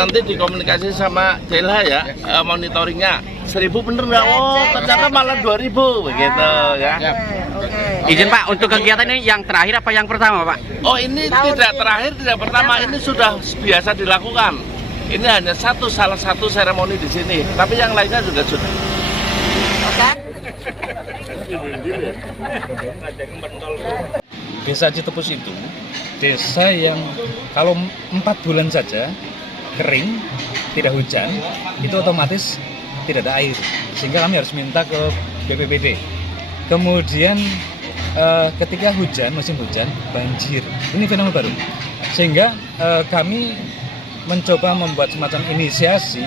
nanti dikomunikasi sama DLH ya, monitoringnya 1.000 bener nggak? Oh ternyata malah 2.000 begitu ya. Izin Pak, untuk kegiatan ini yang terakhir apa yang pertama Pak? Oh ini tidak terakhir, tidak pertama, ini sudah biasa dilakukan. Ini hanya salah satu seremoni di sini, tapi yang lainnya juga sudah. Desa Citepus itu desa yang kalau 4 bulan saja kering, tidak hujan, itu otomatis tidak ada air, sehingga kami harus minta ke BPBD. Kemudian ketika hujan, musim hujan, banjir, ini fenomena baru, sehingga kami mencoba membuat semacam inisiasi,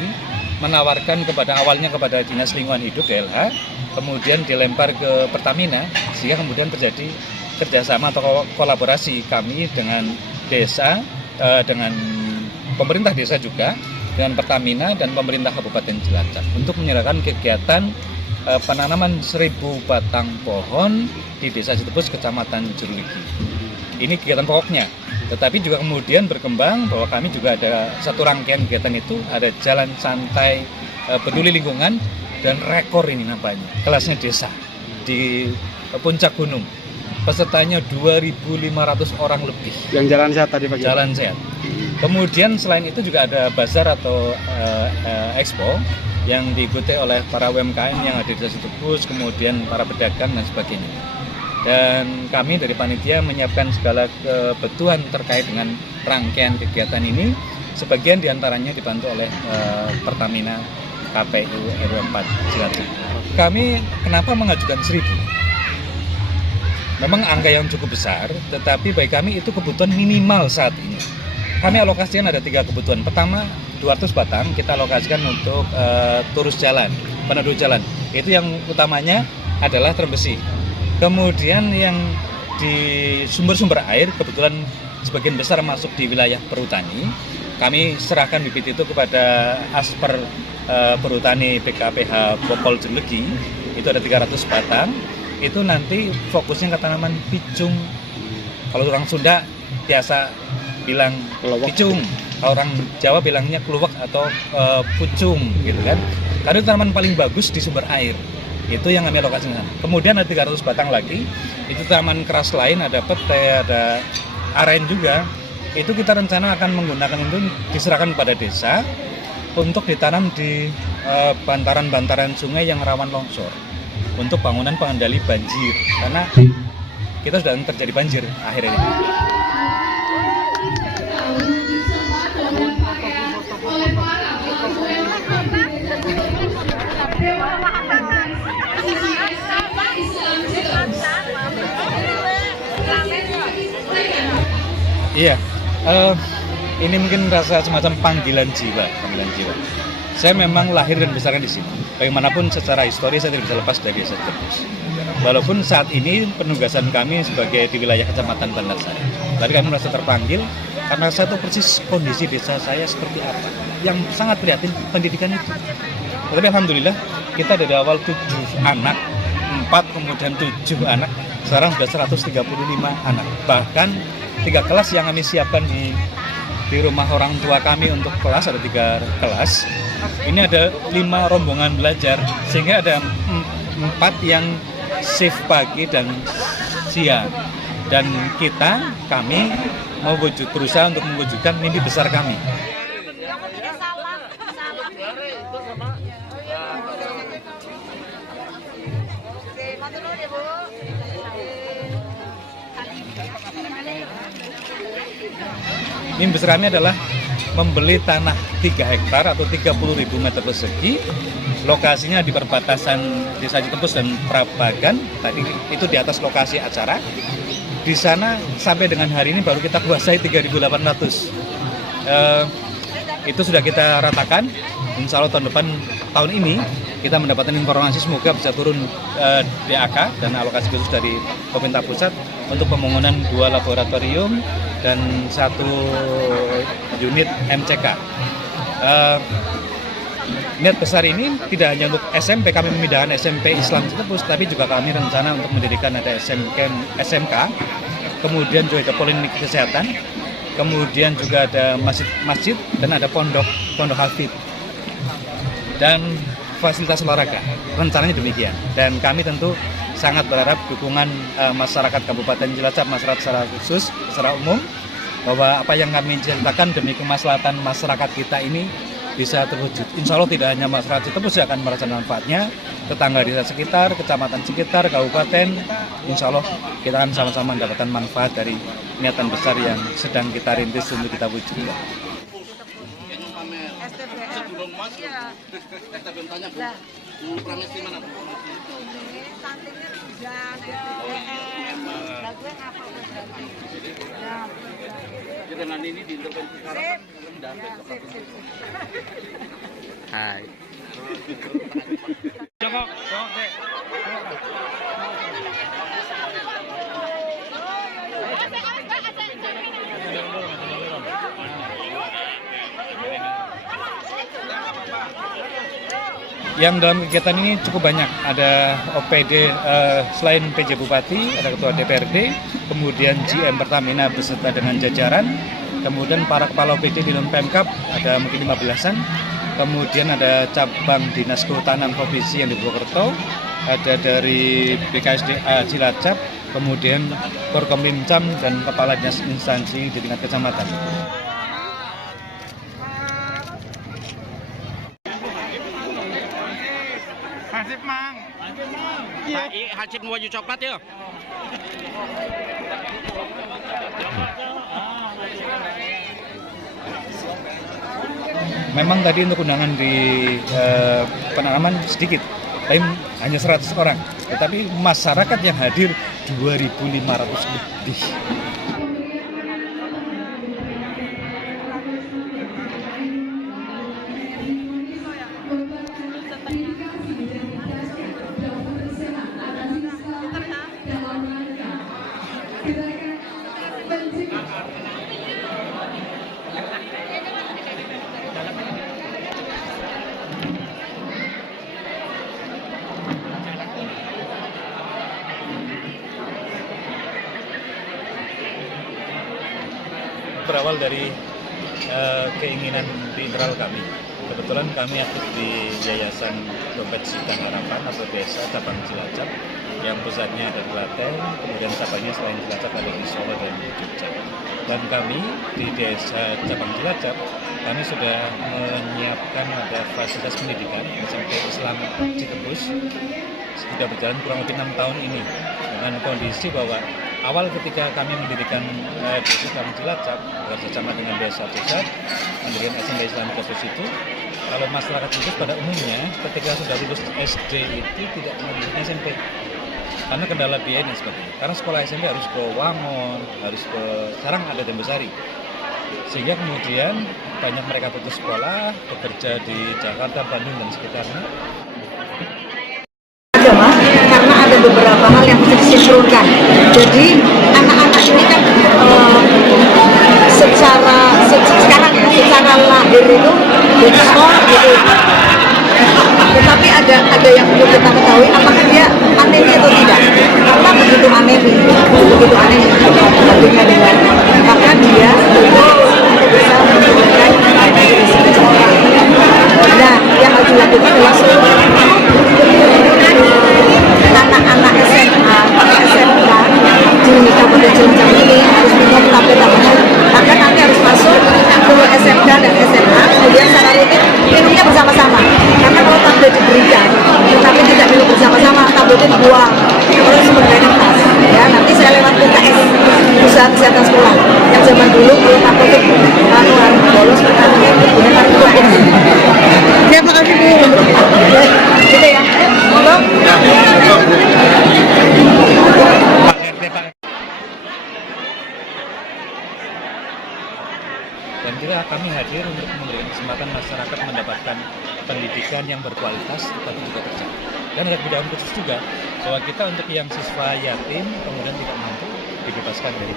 menawarkan awalnya kepada Dinas Lingkungan Hidup DLH, kemudian dilempar ke Pertamina, sehingga kemudian terjadi kerjasama atau kolaborasi kami dengan desa, dengan pemerintah desa juga, dengan Pertamina dan pemerintah Kabupaten Cilacap untuk menyerahkan kegiatan penanaman 1.000 batang pohon di Desa Citepus, Kecamatan Juruligi. Ini kegiatan pokoknya. Tetapi juga kemudian berkembang bahwa kami juga ada satu rangkaian kegiatan itu, ada jalan santai peduli lingkungan dan rekor ini namanya, kelasnya desa di puncak gunung. Pesertanya 2.500 orang lebih. Yang jalan sehat tadi Pak? Jalan sehat. Kemudian selain itu juga ada bazar atau expo yang diikuti oleh para UMKM yang ada di Desa Citepus, kemudian para pedagang dan sebagainya. Dan kami dari panitia menyiapkan segala kebutuhan terkait dengan rangkaian kegiatan ini. Sebagian diantaranya dibantu oleh Pertamina KPU RW 4 Cilacap. Kami kenapa mengajukan 1.000? Memang angka yang cukup besar, tetapi bagi kami itu kebutuhan minimal saat ini. Kami alokasikan ada 3 kebutuhan. Pertama, 200 batang kita alokasikan untuk turus jalan, peneduh jalan. Itu yang utamanya adalah term besi. Kemudian yang di sumber-sumber air, kebetulan sebagian besar masuk di wilayah perhutani. Kami serahkan bibit itu kepada Asper Perhutani BKPH Bokol Juruligi. Itu ada 300 batang. Itu nanti fokusnya ke tanaman picung. Kalau orang Sunda biasa bilang picung, kalau orang Jawa bilangnya keluwak atau pucung gitu kan. Karena itu tanaman paling bagus di sumber air. Itu yang kami alokasikan. Kemudian ada 300 batang lagi, itu tanaman keras lain, ada petai, ada aren juga. Itu kita rencana akan menggunakan itu diserahkan kepada desa untuk ditanam di bantaran-bantaran sungai yang rawan longsor untuk bangunan pengendali banjir, karena kita sudah terjadi banjir akhir ini. Iya, ini mungkin rasa semacam panggilan jiwa. Saya memang lahir dan besarnya di sini. Bagaimanapun secara histori saya tidak bisa lepas dari Desa Citepus. Walaupun saat ini penugasan kami sebagai di wilayah Kecamatan Bandarsari. Tadi kami merasa terpanggil karena saya tahu persis kondisi desa saya seperti apa. Yang sangat prihatin pendidikan itu. Tetapi alhamdulillah kita dari awal 7 anak, 4 kemudian 7 anak, sekarang sudah 135 anak. Bahkan 3 kelas yang kami siapkan di rumah orang tua kami untuk kelas, ada 3 kelas. Ini ada 5 rombongan belajar, sehingga ada 4 yang shift pagi dan siang. Dan kami mau berusaha untuk mewujudkan mimpi besar kami. Mimpi besar kami adalah membeli tanah 3 hektar atau 30.000 meter persegi. Lokasinya di perbatasan Desa Citepus dan Prabagan. Tadi itu di atas lokasi acara. Di sana sampai dengan hari ini baru kita kuasai 3.800. Itu sudah kita ratakan. Insya Allah tahun ini kita mendapatkan informasi semoga bisa turun DAK dan alokasi khusus dari pemerintah pusat untuk pembangunan 2 laboratorium dan 1 unit MCK. Niat besar ini tidak hanya untuk SMP, kami memindahkan SMP Islam Citepus, tapi juga kami rencana untuk mendirikan ada SMK, kemudian juga ada Politeknik Kesehatan, kemudian juga ada masjid dan ada pondok hafid dan fasilitas olahraga. Rencananya demikian. Dan kami tentu sangat berharap dukungan masyarakat Kabupaten Cilacap, masyarakat secara khusus, secara umum, bahwa apa yang kami ceritakan demi kemaslahatan masyarakat kita ini bisa terwujud. Insya Allah tidak hanya masyarakat Citepus yang akan merasakan manfaatnya, tetangga desa sekitar, kecamatan sekitar, kabupaten, insya Allah kita akan sama-sama mendapatkan manfaat dari niatan besar yang sedang kita rintis untuk kita wujudkan. Dengan ini diintervensi sekarang rendah. Hai. Yang dalam kegiatan ini cukup banyak, ada OPD selain PJ Bupati, ada Ketua DPRD, kemudian GM Pertamina beserta dengan jajaran, kemudian para kepala OPD di dalam Pemkab ada mungkin 15-an, kemudian ada cabang Dinas Kehutanan Provinsi yang di Purwokerto, ada dari BKSDA Cilacap, kemudian Forkompimcam dan kepala dinas instansi di tingkat kecamatan. Pak, Hacip mau baju coklat ya? Memang tadi untuk undangan di penanaman sedikit, tapi hanya 100 orang. Tetapi masyarakat yang hadir 2.500 lebih. Berawal dari keinginan di internal kami. Kebetulan kami aktif di Yayasan Dompet Sidang Harapan atau Desa Cabang Cilacap yang pusatnya ada di Klaten, kemudian cabangnya selain Cilacap ada di Solo dan di Jogja. Dan kami di Desa Cabang Cilacap, kami sudah menyiapkan ada fasilitas pendidikan SMP Islam Citepus sudah berjalan kurang lebih 6 tahun ini dengan kondisi bahwa awal ketika kami mendirikan Desa Cabang Cilacap bersama dengan Desa Pusat mendirikan SMP Islam Citepus itu, kalau masyarakat itu pada umumnya ketika sudah lulus SD itu tidak melanjutkan SMP karena kendala biaya dan sebagainya. Karena sekolah SMP harus ke Wangon, harus ke Sarang ada Dembesari, sehingga kemudian banyak mereka putus sekolah, bekerja di Jakarta, Bandung dan sekitarnya. Karena ada beberapa hal yang bisa disinkronkan. Jadi anak-anak ini kan secara lahir itu beda sekolah gitu. Tetapi ada yang perlu kita ketahui, apakah dia anemi atau tidak. Karena begitu anemi bandingnya dengan maka dia bisa menggunakan risiko sekolah. Nah, yang harus dilakukan adalah seluruh anak-anak SMA, SMK di Kabupaten Cilacap ini harus minum tablet-tablet. Maka nanti harus masuk ke SMK dan SMA, kemudian secara rutin minumnya bersama-sama. Karena kalau tablet diberikan, tetapi tidak minum bersama-sama, tabletnya dibuang. Terus sebenarnya tas. Ya, nanti saya lewat UKS, Usaha Kesehatan Sekolah. Yang zaman dulu kalau tablet itu bolos pertamanya digunakan untuk ini. Terima kasih Bu. Gitu ya. Monggo. Dan kita kami hadir untuk memberikan kesempatan masyarakat mendapatkan pendidikan yang berkualitas tetapi juga terjangkau. Dan ada kebijakan khusus juga bahwa kita untuk yang siswa yatim kemudian tidak mampu dibebaskan dari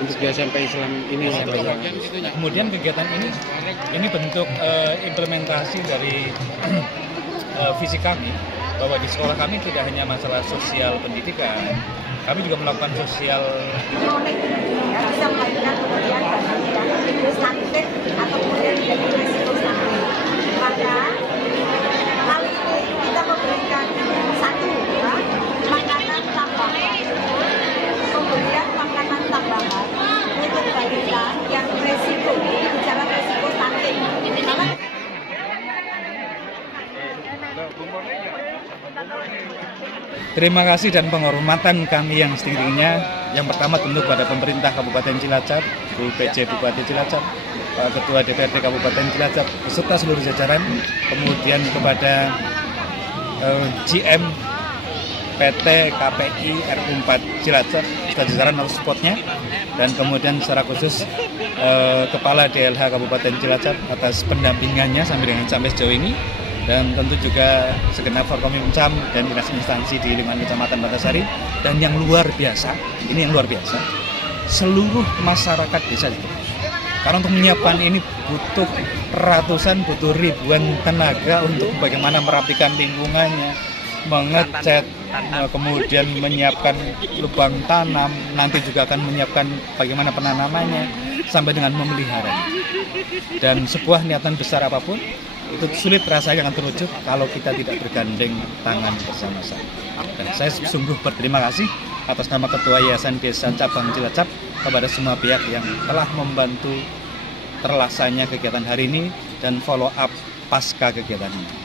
Untuk di SMP Islam ini SMP Islam. Nah, kemudian kegiatan ini bentuk implementasi dari visi kami bahwa di sekolah kami tidak hanya masalah sosial pendidikan, Kami juga melakukan sosial. Bisa melahirkan kemudian stunted atau kemudian menjadi resiko stunting. Maka kali ini kita memberikan satu makanan tambahan, pemberian makanan tambahan untuk balita yang resiko, bicara resiko stunting. Karena Terima kasih dan penghormatan kami yang setinggi-tingginya. Yang pertama tentu kepada pemerintah Kabupaten Cilacap, Bu PJ Bupati Cilacap, Pak Ketua DPRD Kabupaten Cilacap, beserta seluruh jajaran. Kemudian kepada GM PT KPI RU4 Cilacap, beserta jajaran harus supportnya. Dan kemudian secara khusus Kepala DLH Kabupaten Cilacap atas pendampingannya sampai sejauh ini. Dan tentu juga segenap Forkominfo dan dinas instansi di lingkungan Kecamatan Batasari. Dan yang luar biasa, ini yang luar biasa, seluruh masyarakat desa itu. Karena untuk menyiapkan ini butuh ratusan, butuh ribuan tenaga untuk bagaimana merapikan lingkungannya, mengecat, kemudian menyiapkan lubang tanam, nanti juga akan menyiapkan bagaimana penanamannya, sampai dengan memelihara. Dan sebuah niatan besar apapun, itu sulit rasanya akan terwujud kalau kita tidak bergandeng tangan bersama-sama. Dan saya sungguh berterima kasih atas nama Ketua Yayasan Desa Cabang Cilacap kepada semua pihak yang telah membantu terlaksananya kegiatan hari ini dan follow up pasca kegiatan ini.